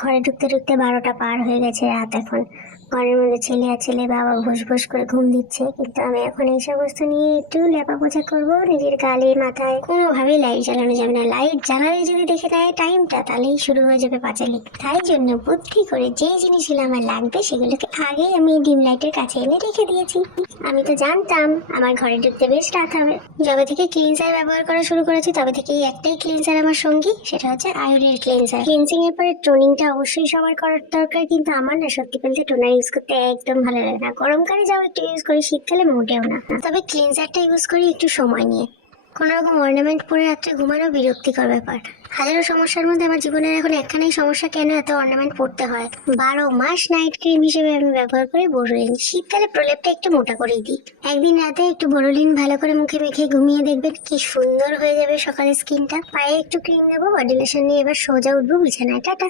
ঘরে ঢুকতে ঢুকতে 12টা পার হয়ে গেছে রাত। এখন ঘরের মধ্যে ছেলে আর ছেলে বাবা ভুস ভুস করে ঘুম দিচ্ছে, কিন্তু আমি এখন এই সমস্ত নিয়ে একটু লেপা পোছা করবো। নিজের গালে মাথায় কোনোভাবেই লাইট জ্বালানো যাবে না। লাইট জ্বালালে যদি দেখে নেয় টাইমটা, তাহলেই শুরু হয়ে যাবে পাঁচালি। তাই জন্য বুদ্ধি করে যে জিনিসগুলো আমার লাগবে সেগুলোকে আগেই আমি ডিম লাইটের কাছে এনে রেখে দিয়েছি। আমি তো জানতাম আমার ঘরে ঢুকতে বেশ রাত হবে। যবে থেকে ক্লিনজার ব্যবহার করা শুরু করেছি তবে থেকেই একটাই ক্লিনজার আমার সঙ্গী, সেটা হচ্ছে আয়ুরের ক্লিনজার। ক্লিনজিং এর পরে টোনিংটা অবশ্যই সবার করার দরকার, কিন্তু আমার না সত্যি বলতে টোনার ইউজ করতে একদম ভালো লাগে না। গরমকালে যাও একটু ইউজ করি, শীতকালে মোটেও না। তবে ক্লিনজারটা ইউজ করি একটু সময় নিয়ে। কোনো রকম অর্নামেন্ট পরে রাত্রে ঘুমানো বিরক্তিকর ব্যাপার। হাজারো সমস্যার মধ্যে আমার জীবনের এখন একখানেই সমস্যা, কেন এত অর্নামেন্ট পড়তে হয়। 12 মাস নাইট ক্রিম হিসেবে আমি ব্যবহার করি বোরোলিন। শীতকালে প্রলেপটা একটু মোটা করেই দিই। একদিন রাতে একটু বোরোলিন ভালো করে মুখে মেখে ঘুমিয়ে দেখবেন কি সুন্দর হয়ে যাবে সকালে স্কিনটা। পায়ে একটু ক্রিম দেবো, বডি লোশন নিয়ে এবার সোজা উঠবো বিছানায়। টাটা।